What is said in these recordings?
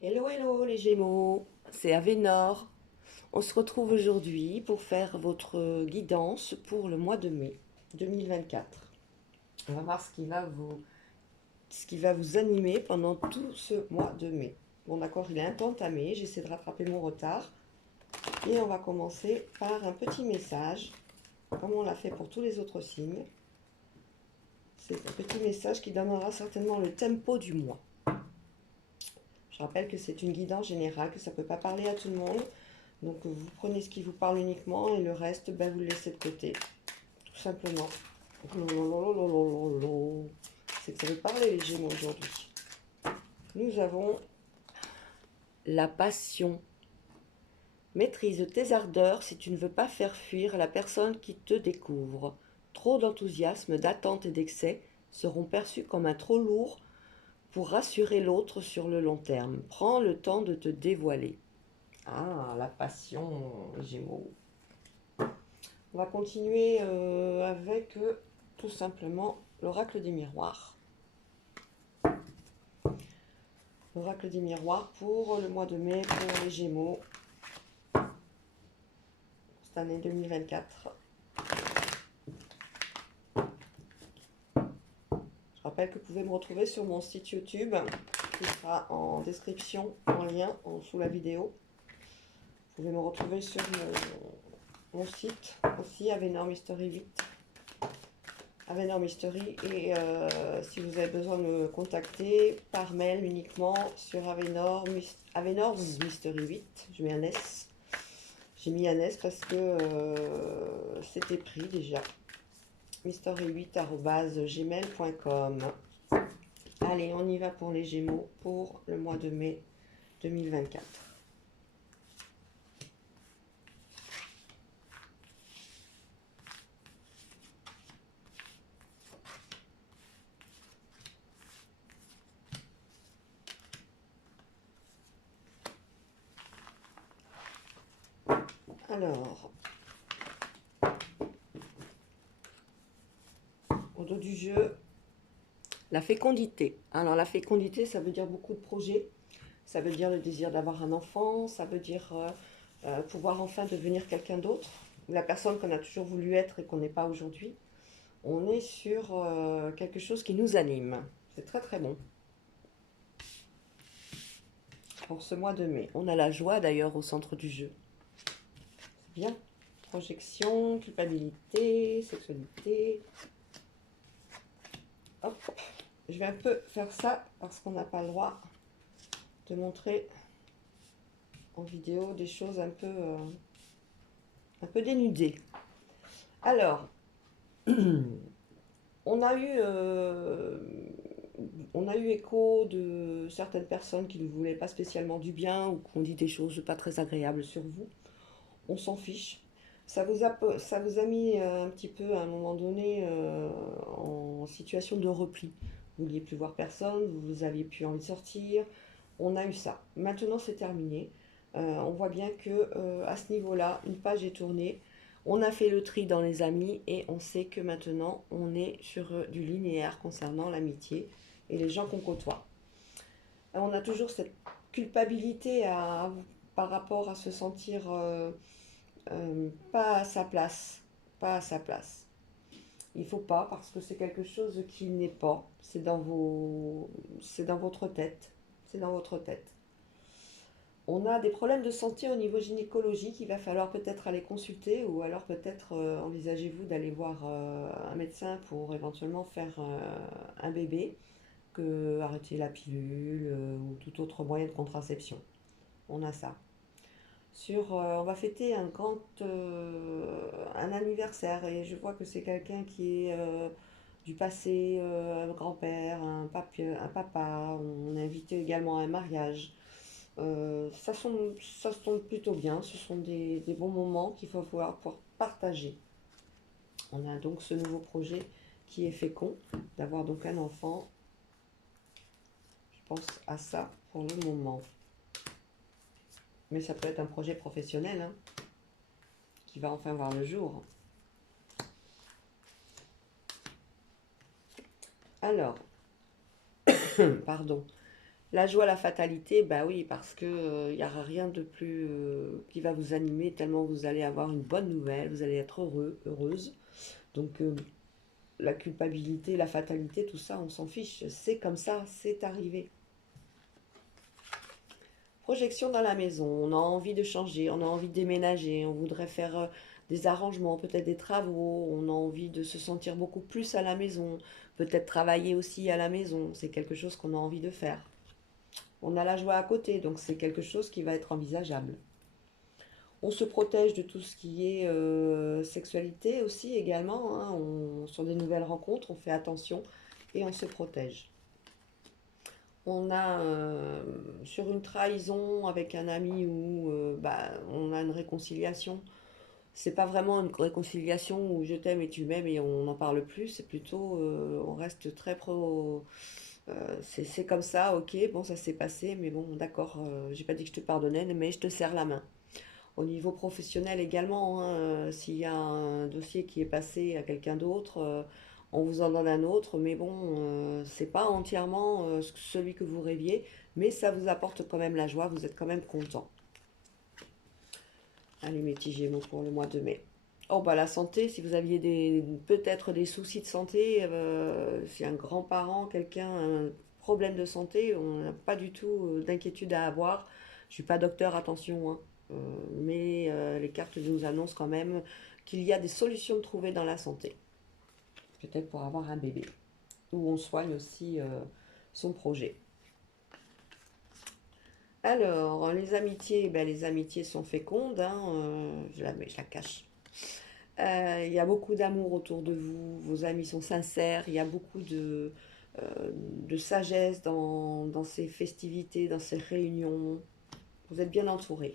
Hello, hello les Gémeaux, c'est Avénor. On se retrouve aujourd'hui pour faire votre guidance pour le mois de mai 2024. On va voir ce qui va vous animer pendant tout ce mois de mai. Bon d'accord, il est un peu entamé, j'essaie de rattraper mon retard. Et on va commencer par un petit message, comme on l'a fait pour tous les autres signes. C'est un petit message qui donnera certainement le tempo du mois. Je rappelle que c'est une guidance générale, que ça ne peut pas parler à tout le monde. Donc vous prenez ce qui vous parle uniquement et le reste, ben, vous le laissez de côté, tout simplement. C'est que ça veut parler les Gémeaux aujourd'hui. Nous avons la passion. Maîtrise tes ardeurs si tu ne veux pas faire fuir la personne qui te découvre. Trop d'enthousiasme, d'attente et d'excès seront perçus comme un trop lourd pour rassurer l'autre sur le long terme. Prends le temps de te dévoiler. Ah, la passion, les Gémeaux. On va continuer avec tout simplement l'oracle des miroirs. L'oracle des miroirs pour le mois de mai pour les Gémeaux, cette année 2024. Je rappelle que vous pouvez me retrouver sur mon site YouTube, qui sera en description, en lien sous la vidéo. Vous pouvez me retrouver sur mon site aussi, Avenor Mystery 8. Avenor Mystery, et si vous avez besoin de me contacter par mail uniquement sur Avenor Mystery 8, je mets un S. J'ai mis un S parce que c'était pris déjà. mystery8@gmail.com. Allez, on y va pour les Gémeaux pour le mois de mai 2024. Alors, au dos du jeu, la fécondité. Alors la fécondité, ça veut dire beaucoup de projets. Ça veut dire le désir d'avoir un enfant. Ça veut dire pouvoir enfin devenir quelqu'un d'autre. La personne qu'on a toujours voulu être et qu'on n'est pas aujourd'hui. On est sur quelque chose qui nous anime. C'est très très bon. Pour ce mois de mai. On a la joie d'ailleurs au centre du jeu. C'est bien. Projection, culpabilité, sexualité. Hop. Je vais un peu faire ça parce qu'on n'a pas le droit de montrer en vidéo des choses un peu dénudées. Alors, on a eu écho de certaines personnes qui ne voulaient pas spécialement du bien ou qui ont dit des choses pas très agréables sur vous. On s'en fiche. Ça vous a mis un petit peu à un moment donné en situation de repli. Vous ne vouliez plus voir personne, vous aviez plus envie de sortir. On a eu ça. Maintenant, c'est terminé. On voit bien que à ce niveau-là, une page est tournée. On a fait le tri dans les amis et on sait que maintenant, on est sur du linéaire concernant l'amitié et les gens qu'on côtoie. On a toujours cette culpabilité par rapport à se sentir pas à sa place. Pas à sa place. Il faut pas parce que c'est quelque chose qui n'est pas. C'est dans votre tête. C'est dans votre tête. On a des problèmes de santé au niveau gynécologique. Il va falloir peut-être aller consulter ou alors peut-être envisagez-vous d'aller voir un médecin pour éventuellement faire un bébé, que arrêter la pilule ou tout autre moyen de contraception. On a ça. On va fêter un anniversaire et je vois que c'est quelqu'un qui est du passé, un grand-père, un papa. On est invité également à un mariage. Ça se tombe plutôt bien. Ce sont des bons moments qu'il faut pouvoir partager. On a donc ce nouveau projet qui est fécond, d'avoir donc un enfant. Je pense à ça pour le moment. Mais ça peut être un projet professionnel hein, qui va enfin voir le jour. Alors, pardon. La joie, la fatalité, bah oui, parce que il n'y aura rien de plus qui va vous animer tellement vous allez avoir une bonne nouvelle, vous allez être heureux, heureuse. Donc la culpabilité, la fatalité, tout ça, on s'en fiche. C'est comme ça, c'est arrivé. Projection dans la maison, on a envie de changer, on a envie de déménager, on voudrait faire des arrangements, peut-être des travaux, on a envie de se sentir beaucoup plus à la maison, peut-être travailler aussi à la maison, c'est quelque chose qu'on a envie de faire. On a la joie à côté, donc c'est quelque chose qui va être envisageable. On se protège de tout ce qui est sexualité aussi également, hein. Sur des nouvelles rencontres, on fait attention et on se protège. On a sur une trahison avec un ami où bah, on a une réconciliation. C'est pas vraiment une réconciliation où je t'aime et tu m'aimes et on n'en parle plus. C'est plutôt on reste très pro. C'est comme ça, ok, bon ça s'est passé, mais bon d'accord, j'ai pas dit que je te pardonnais, mais je te serre la main. Au niveau professionnel également, hein, s'il y a un dossier qui est passé à quelqu'un d'autre, on vous en donne un autre, mais bon, c'est pas entièrement celui que vous rêviez, mais ça vous apporte quand même la joie, vous êtes quand même content. Allez, mes petits Gémeaux pour le mois de mai. Oh bah la santé, si vous aviez peut-être des soucis de santé, si un grand-parent, quelqu'un a un problème de santé, on n'a pas du tout d'inquiétude à avoir. Je suis pas docteur, attention, hein. Mais les cartes nous annoncent quand même qu'il y a des solutions de trouver dans la santé. Peut-être pour avoir un bébé. Ou on soigne aussi son projet. Alors, les amitiés, ben, les amitiés sont fécondes, hein, je la cache. Il y a beaucoup d'amour autour de vous, vos amis sont sincères, il y a beaucoup de sagesse dans ces festivités, dans ces réunions. Vous êtes bien entouré.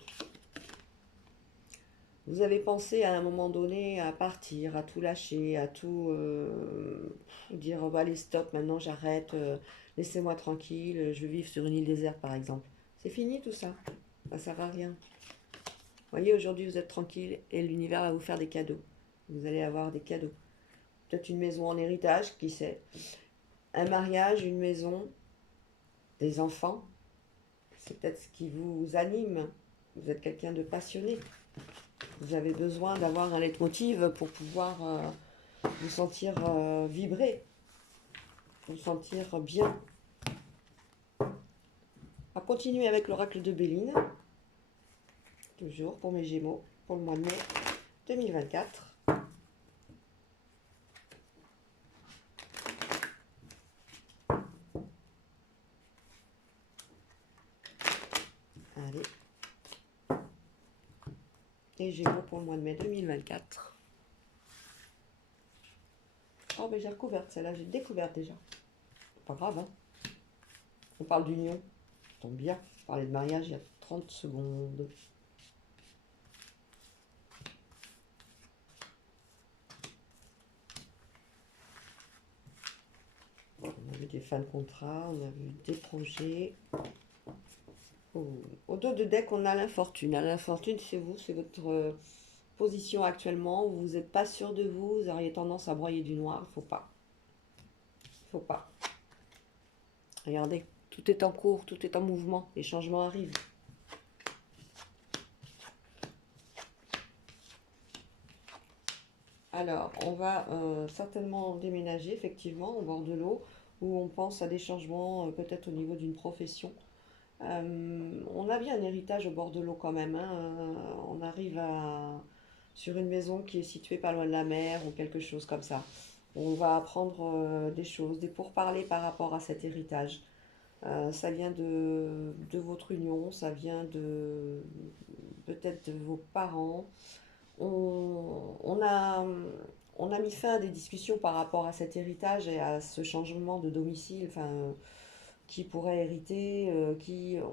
Vous avez pensé à un moment donné à partir, à tout lâcher, à tout dire oh, allez stop, maintenant j'arrête, laissez-moi tranquille, je veux vivre sur une île déserte par exemple. C'est fini tout ça, ça sert à rien. Vous voyez, aujourd'hui vous êtes tranquille et l'univers va vous faire des cadeaux. Vous allez avoir des cadeaux. Peut-être une maison en héritage, qui sait. Un mariage, une maison, des enfants. C'est peut-être ce qui vous anime. Vous êtes quelqu'un de passionné. Vous avez besoin d'avoir un leitmotiv pour pouvoir vous sentir vibrer, vous sentir bien. On va continuer avec l'oracle de Béline, toujours pour mes Gémeaux, pour le mois de mai 2024. Allez. Et Gémeaux pour le mois de mai 2024. Oh, mais j'ai recouverte celle-là, j'ai découverte déjà. Pas grave, hein. On parle d'union. Ça tombe bien. On parlait de mariage il y a 30 secondes. On a vu des fins de contrat, on a vu des projets. Au dos de deck, on a l'infortune. L'infortune, c'est vous, c'est votre position actuellement. Vous n'êtes pas sûr de vous, vous auriez tendance à broyer du noir. Il ne faut pas. Il ne faut pas. Regardez, tout est en cours, tout est en mouvement. Les changements arrivent. Alors, on va certainement déménager, effectivement, au bord de l'eau, où on pense à des changements, peut-être au niveau d'une profession. On a bien un héritage au bord de l'eau quand même, hein. On arrive sur une maison qui est située pas loin de la mer ou quelque chose comme ça. On va apprendre des choses, des pourparlers par rapport à cet héritage. Ça vient de votre union, ça vient de peut-être de vos parents. On, on a, on a mis fin à des discussions par rapport à cet héritage et à ce changement de domicile, enfin, qui pourrait hériter,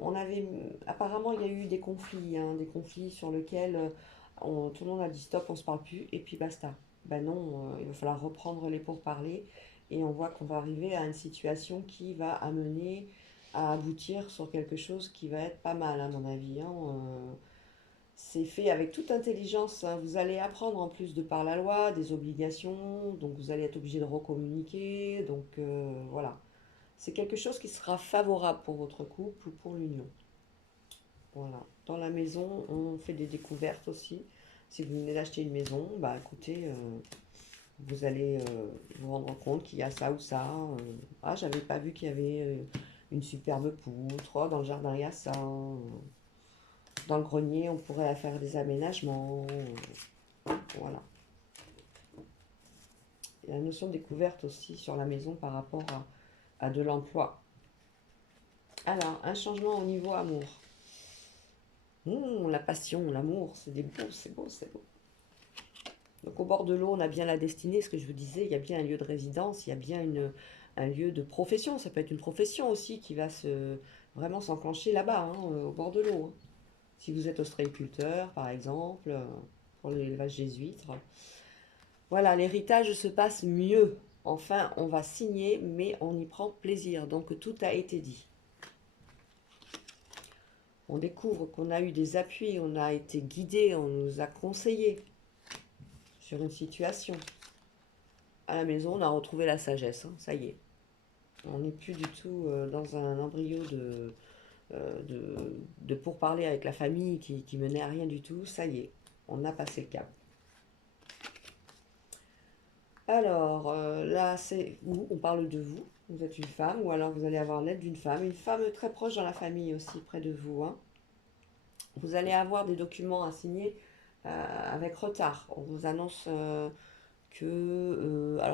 on avait, apparemment il y a eu des conflits sur lesquels tout le monde a dit stop, on se parle plus, et puis basta. Ben non, il va falloir reprendre les pourparlers, et on voit qu'on va arriver à une situation qui va amener à aboutir sur quelque chose qui va être pas mal, à mon avis, hein. C'est fait avec toute intelligence, hein. Vous allez apprendre en plus de par la loi des obligations, donc vous allez être obligé de recommuniquer, donc voilà. C'est quelque chose qui sera favorable pour votre couple ou pour l'union. Voilà. Dans la maison, on fait des découvertes aussi. Si vous venez d'acheter une maison, bah écoutez, vous allez vous rendre compte qu'il y a ça ou ça. Ah, j'avais pas vu qu'il y avait une superbe poutre. Oh, dans le jardin, il y a ça. Dans le grenier, on pourrait faire des aménagements. Voilà. Il y a la notion de découverte aussi sur la maison par rapport à de l'emploi. Alors, un changement au niveau amour. La passion, l'amour, c'est des beaux, c'est beau, c'est beau. Donc au bord de l'eau, on a bien la destinée, ce que je vous disais, il y a bien un lieu de résidence, il y a bien un lieu de profession. Ça peut être une profession aussi qui va vraiment s'enclencher là-bas, hein, au bord de l'eau, hein. Si vous êtes ostréiculteur, par exemple, pour l'élevage des huîtres. Voilà, l'héritage se passe mieux. Enfin, on va signer, mais on y prend plaisir. Donc tout a été dit. On découvre qu'on a eu des appuis, on a été guidé, on nous a conseillé sur une situation. À la maison, on a retrouvé la sagesse, hein, ça y est. On n'est plus du tout dans un embryo de pourparler avec la famille qui menait à rien du tout. Ça y est, on a passé le cap. Alors, là, c'est où on parle de vous. Vous êtes une femme, ou alors vous allez avoir l'aide d'une femme. Une femme très proche dans la famille aussi, près de vous, hein. Vous allez avoir des documents à signer avec retard. On vous annonce alors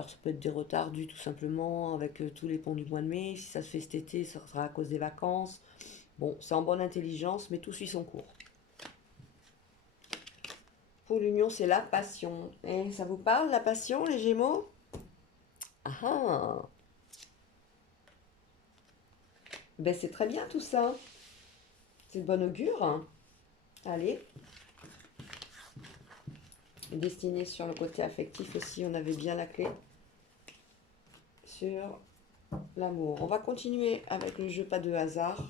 ça peut être des retards dus tout simplement avec tous les ponts du mois de mai. Si ça se fait cet été, ça sera à cause des vacances. Bon, c'est en bonne intelligence, mais tout suit son cours. Pour l'union, c'est la passion. Et ça vous parle, la passion, les Gémeaux? Ah ah. Ben c'est très bien tout ça. C'est de bon augure, hein. Allez. Destiné sur le côté affectif aussi, on avait bien la clé. Sur l'amour. On va continuer avec le jeu pas de hasard.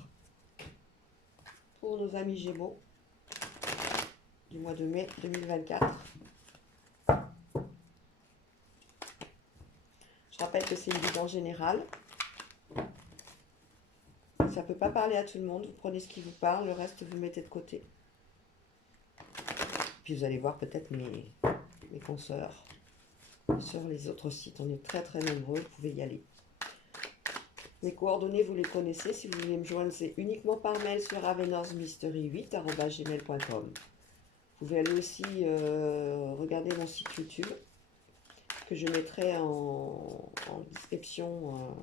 Pour nos amis Gémeaux. Du mois de mai 2024. Je rappelle que c'est une guidance générale. Ça ne peut pas parler à tout le monde. Vous prenez ce qui vous parle, le reste vous mettez de côté. Puis vous allez voir peut-être mes consoeurs sur les autres sites. On est très très nombreux, vous pouvez y aller. Mes coordonnées, vous les connaissez. Si vous voulez me joindre, c'est uniquement par mail sur avenorsmystery8@gmail.com. Vous pouvez aller aussi regarder mon site YouTube que je mettrai en description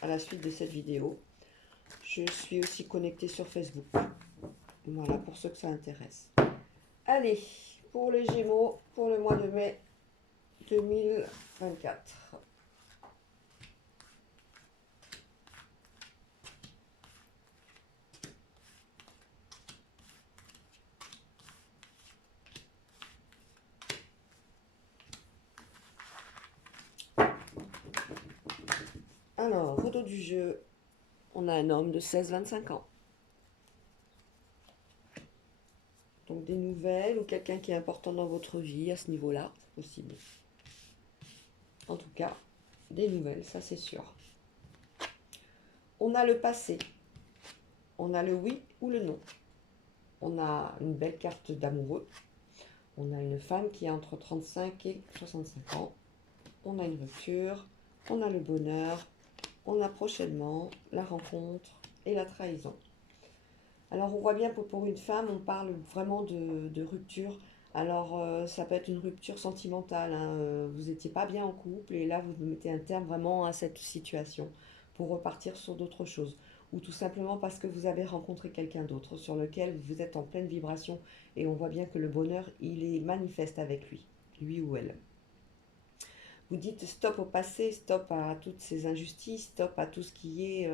à la suite de cette vidéo. Je suis aussi connectée sur Facebook. Voilà, pour ceux que ça intéresse. Allez, pour les Gémeaux, pour le mois de mai 2024. Alors, au dos du jeu, on a un homme de 16-25 ans. Donc des nouvelles ou quelqu'un qui est important dans votre vie à ce niveau-là, c'est possible. En tout cas, des nouvelles, ça c'est sûr. On a le passé. On a le oui ou le non. On a une belle carte d'amoureux. On a une femme qui a entre 35 et 65 ans. On a une rupture. On a le bonheur. On a prochainement la rencontre et la trahison. Alors on voit bien que pour une femme, on parle vraiment de rupture. Alors ça peut être une rupture sentimentale, hein. Vous n'étiez pas bien en couple et là vous mettez un terme vraiment à cette situation pour repartir sur d'autres choses. Ou tout simplement parce que vous avez rencontré quelqu'un d'autre sur lequel vous êtes en pleine vibration et on voit bien que le bonheur, il est manifeste avec lui ou elle. Vous dites stop au passé, stop à toutes ces injustices, stop à tout ce qui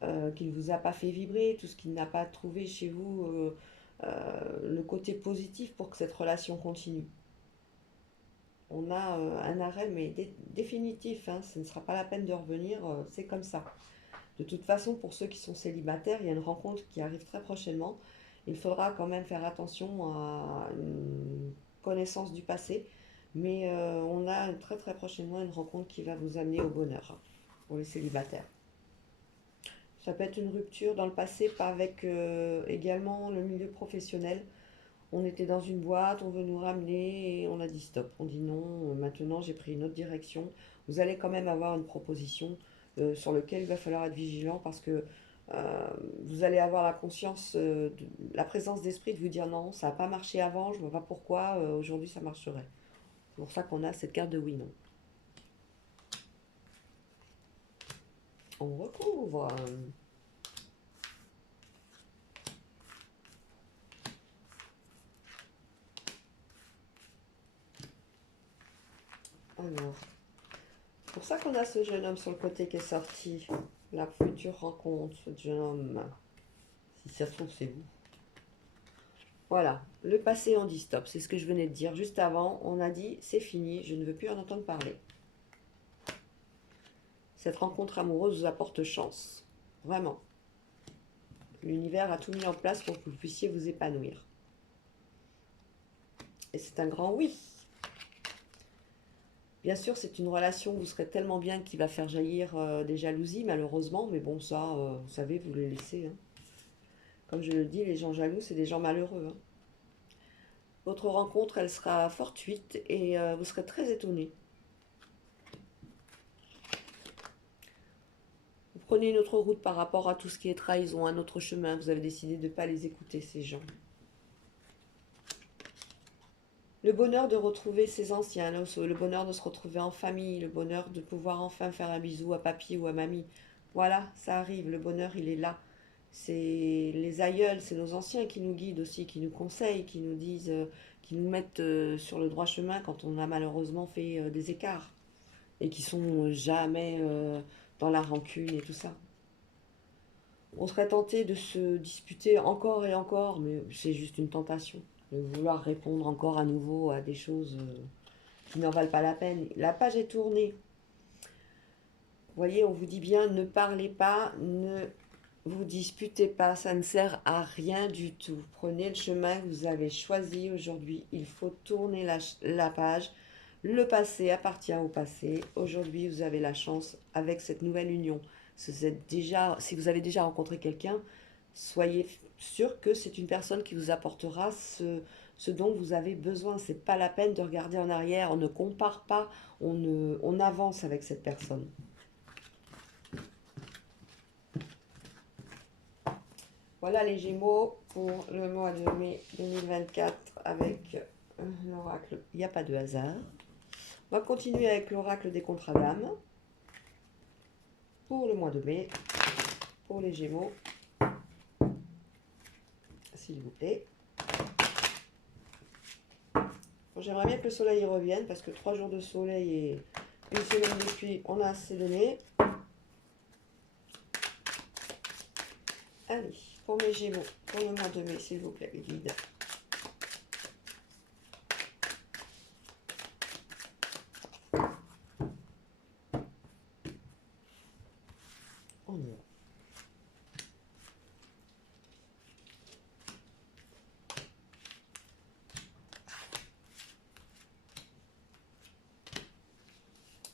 ne vous a pas fait vibrer, tout ce qui n'a pas trouvé chez vous le côté positif pour que cette relation continue. On a un arrêt, mais définitif, hein, ce ne sera pas la peine de revenir, c'est comme ça. De toute façon, pour ceux qui sont célibataires, il y a une rencontre qui arrive très prochainement. Il faudra quand même faire attention à une connaissance du passé, mais on a très très prochainement une rencontre qui va vous amener au bonheur, hein, pour les célibataires. Ça peut être une rupture dans le passé, pas avec également le milieu professionnel. On était dans une boîte, on veut nous ramener et on a dit stop. On dit non, maintenant j'ai pris une autre direction. Vous allez quand même avoir une proposition sur laquelle il va falloir être vigilant parce que euh, vous allez avoir la conscience, la présence d'esprit de vous dire non, ça n'a pas marché avant, je ne vois pas pourquoi aujourd'hui ça marcherait. C'est pour ça qu'on a cette carte de oui, non. On recouvre. Alors, c'est pour ça qu'on a ce jeune homme sur le côté qui est sorti. La future rencontre, ce jeune homme. Si ça se trouve, c'est vous. Voilà, le passé, on dit stop. C'est ce que je venais de dire juste avant. On a dit c'est fini, je ne veux plus en entendre parler. Cette rencontre amoureuse vous apporte chance. Vraiment. L'univers a tout mis en place pour que vous puissiez vous épanouir. Et c'est un grand oui. Bien sûr, c'est une relation où vous serez tellement bien qu'il va faire jaillir des jalousies, malheureusement. Mais bon, ça, vous savez, vous les laissez. Hein. Comme je le dis, les gens jaloux, c'est des gens malheureux. Hein. Votre rencontre, elle sera fortuite et vous serez très étonné. Vous prenez une autre route par rapport à tout ce qui est trahison, un autre chemin. Vous avez décidé de ne pas les écouter, ces gens. Le bonheur de retrouver ses anciens, le bonheur de se retrouver en famille, le bonheur de pouvoir enfin faire un bisou à papy ou à mamie. Voilà, ça arrive, le bonheur, il est là. C'est les aïeuls, c'est nos anciens qui nous guident aussi, qui nous conseillent, qui nous disent, qui nous mettent sur le droit chemin quand on a malheureusement fait des écarts et qui sont jamais dans la rancune et tout ça. On serait tenté de se disputer encore et encore, mais c'est juste une tentation. De vouloir répondre encore à nouveau à des choses qui n'en valent pas la peine. La page est tournée. Vous voyez, on vous dit bien, ne parlez pas, ne vous disputez pas, ça ne sert à rien du tout. Prenez le chemin que vous avez choisi aujourd'hui. Il faut tourner la page. Le passé appartient au passé. Aujourd'hui, vous avez la chance avec cette nouvelle union. Si vous avez déjà rencontré quelqu'un, soyez sûr que c'est une personne qui vous apportera ce dont vous avez besoin. C'est pas la peine de regarder en arrière. On ne compare pas. On avance avec cette personne. Voilà les Gémeaux pour le mois de mai 2024 avec l'oracle. Il n'y a pas de hasard. On va continuer avec l'oracle des contrats d'âme pour le mois de mai pour les Gémeaux. S'il vous plaît. Bon, j'aimerais bien que le soleil revienne parce que 3 jours de soleil et une semaine de pluie, on a assez donné. Allez, pour mes Gémeaux, pour le mois de mai, s'il vous plaît, les guides. On y va.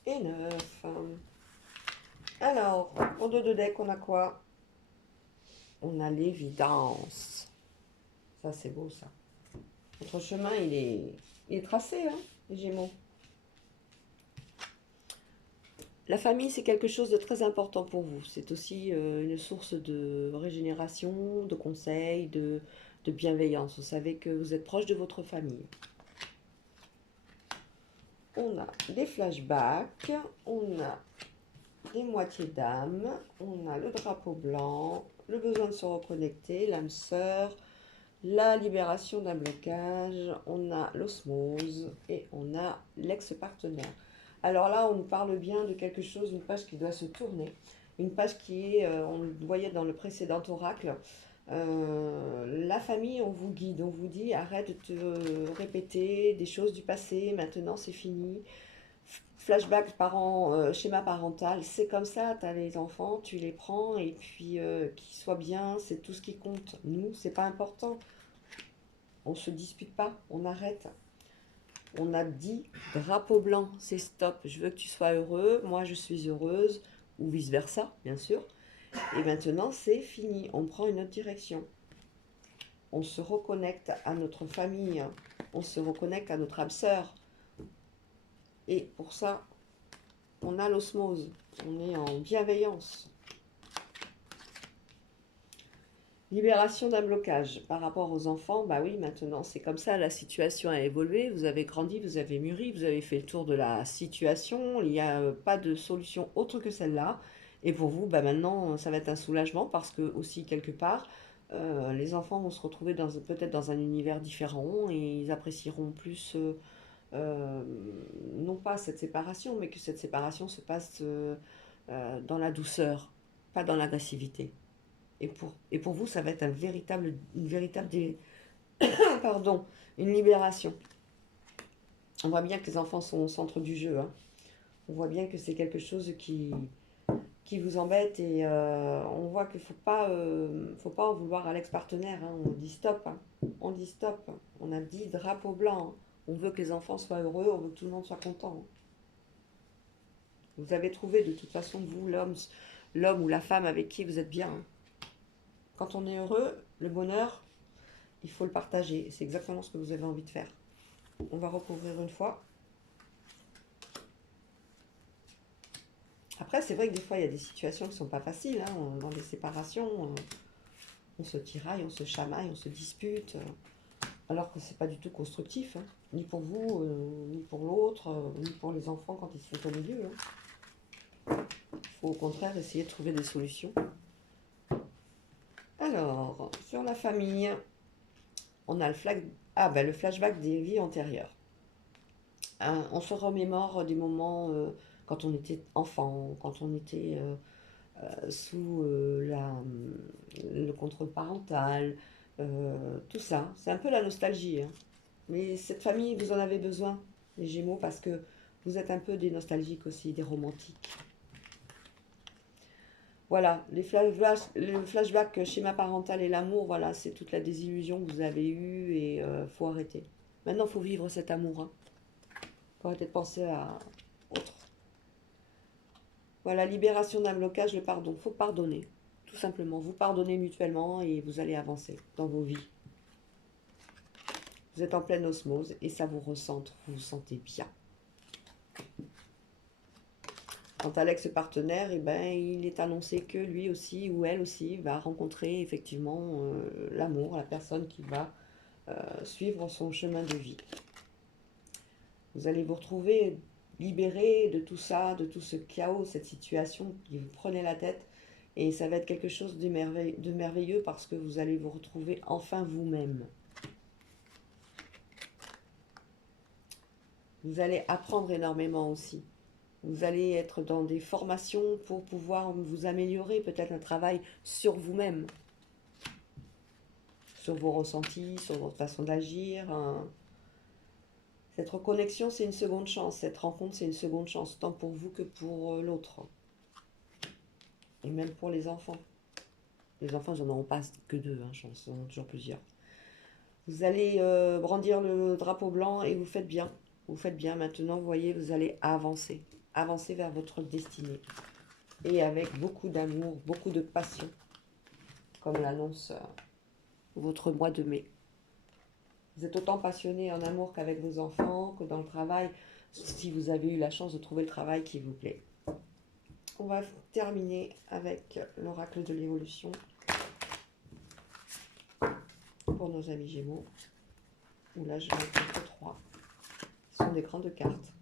Et 9. Alors, pour deux de deck, on a quoi? On a l'évidence. Ça, c'est beau, ça. Votre chemin, il est tracé, hein, les Gémeaux. La famille, c'est quelque chose de très important pour vous. C'est aussi une source de régénération, de conseils, de bienveillance. Vous savez que vous êtes proche de votre famille. On a des flashbacks, on a des moitiés d'âme, on a le drapeau blanc, le besoin de se reconnecter, l'âme sœur, la libération d'un blocage, on a l'osmose et on a l'ex-partenaire. Alors là, on nous parle bien de quelque chose, une page qui doit se tourner, une page qui est, on le voyait dans le précédent oracle, la famille, on vous guide, on vous dit arrête de te répéter des choses du passé, maintenant c'est fini. Flashback schéma parental, c'est comme ça, tu as les enfants, tu les prends et puis qu'ils soient bien, c'est tout ce qui compte. Nous, c'est pas important. On se dispute pas, on arrête. On a dit drapeau blanc, c'est stop. Je veux que tu sois heureux, moi je suis heureuse, ou vice versa, bien sûr. Et maintenant, c'est fini. On prend une autre direction. On se reconnecte à notre famille. On se reconnecte à notre âme sœur. Et pour ça, on a l'osmose. On est en bienveillance. Libération d'un blocage. Par rapport aux enfants, bah oui, maintenant c'est comme ça, la situation a évolué, vous avez grandi, vous avez mûri, vous avez fait le tour de la situation, il n'y a pas de solution autre que celle-là. Et pour vous, bah maintenant, ça va être un soulagement parce que aussi, quelque part, les enfants vont se retrouver peut-être dans un univers différent et ils apprécieront plus, euh, non pas cette séparation, mais que cette séparation se passe dans la douceur, pas dans l'agressivité. Et pour vous, ça va être une véritable pardon, une libération. On voit bien que les enfants sont au centre du jeu, hein. On voit bien que c'est quelque chose qui vous embête et on voit qu'il ne faut pas en vouloir à l'ex-partenaire, hein. On dit stop, hein. On dit stop. On a dit drapeau blanc, hein. On veut que les enfants soient heureux, on veut que tout le monde soit content, hein. Vous avez trouvé de toute façon, vous, l'homme ou la femme avec qui vous êtes bien, hein. Quand on est heureux, le bonheur, il faut le partager. C'est exactement ce que vous avez envie de faire. On va recouvrir une fois. Après, c'est vrai que des fois, il y a des situations qui ne sont pas faciles, hein. Dans les séparations, on se tiraille, on se chamaille, on se dispute, alors que c'est pas du tout constructif, hein. Ni pour vous, ni pour l'autre, ni pour les enfants quand ils sont au milieu, hein. Il faut au contraire essayer de trouver des solutions. Alors, sur la famille, on a le flashback des vies antérieures. Hein, on se remémore des moments quand on était enfant, quand on était sous le contrôle parental, tout ça. C'est un peu la nostalgie, hein. Mais cette famille, vous en avez besoin, les Gémeaux, parce que vous êtes un peu des nostalgiques aussi, des romantiques. Voilà, le flashback schéma parental et l'amour, voilà, c'est toute la désillusion que vous avez eue et faut arrêter. Maintenant, il faut vivre cet amour, hein. Faut arrêter de penser à autre. Voilà, libération d'un blocage, le pardon. Faut pardonner, tout simplement. Vous pardonnez mutuellement et vous allez avancer dans vos vies. Vous êtes en pleine osmose et ça vous recentre, vous vous sentez bien. Quant à l'ex-partenaire, eh ben, il est annoncé que lui aussi ou elle aussi va rencontrer effectivement l'amour, la personne qui va suivre son chemin de vie. Vous allez vous retrouver libéré de tout ça, de tout ce chaos, cette situation qui vous prenait la tête. Et ça va être quelque chose de merveilleux parce que vous allez vous retrouver enfin vous-même. Vous allez apprendre énormément aussi. Vous allez être dans des formations pour pouvoir vous améliorer, peut-être un travail sur vous-même, sur vos ressentis, sur votre façon d'agir, hein. Cette reconnexion, c'est une seconde chance. Cette rencontre, c'est une seconde chance, tant pour vous que pour l'autre. Et même pour les enfants. Les enfants, ils n'en auront pas que deux, hein, chance, ils en ont toujours plusieurs. Vous allez brandir le drapeau blanc et vous faites bien. Vous faites bien. Maintenant, vous voyez, vous allez avancer. Avancer vers votre destinée. Et avec beaucoup d'amour, beaucoup de passion. Comme l'annonce votre mois de mai. Vous êtes autant passionné en amour qu'avec vos enfants, que dans le travail, si vous avez eu la chance de trouver le travail qui vous plaît. On va terminer avec l'oracle de l'évolution pour nos amis Gémeaux. Où là, je vais en prendre 3. Ce sont des grandes cartes.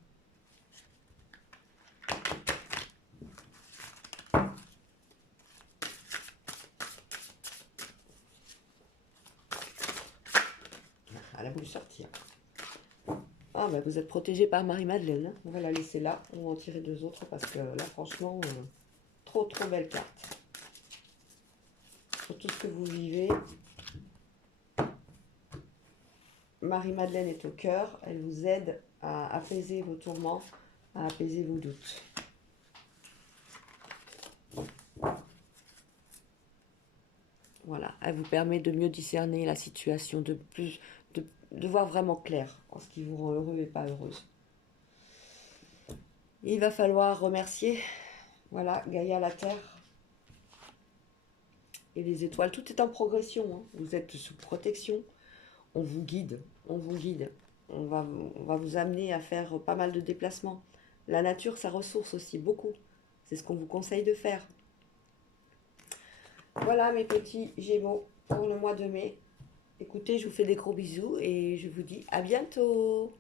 Elle a voulu sortir. Ah, bah vous êtes protégé par Marie-Madeleine, hein. On va la laisser là. On va en tirer 2 autres parce que là, franchement, trop belle carte. Pour tout ce que vous vivez, Marie-Madeleine est au cœur. Elle vous aide à apaiser vos tourments, à apaiser vos doutes. Voilà, elle vous permet de mieux discerner la situation, de voir vraiment clair en ce qui vous rend heureux et pas heureuse. Il va falloir remercier, voilà, Gaïa la Terre, Et les étoiles, tout est en progression, hein. Vous êtes sous protection. On vous guide, on vous guide. On va vous amener à faire pas mal de déplacements. La nature, ça ressource aussi beaucoup. C'est ce qu'on vous conseille de faire. Voilà mes petits Gémeaux pour le mois de mai. Écoutez, je vous fais des gros bisous et je vous dis à bientôt.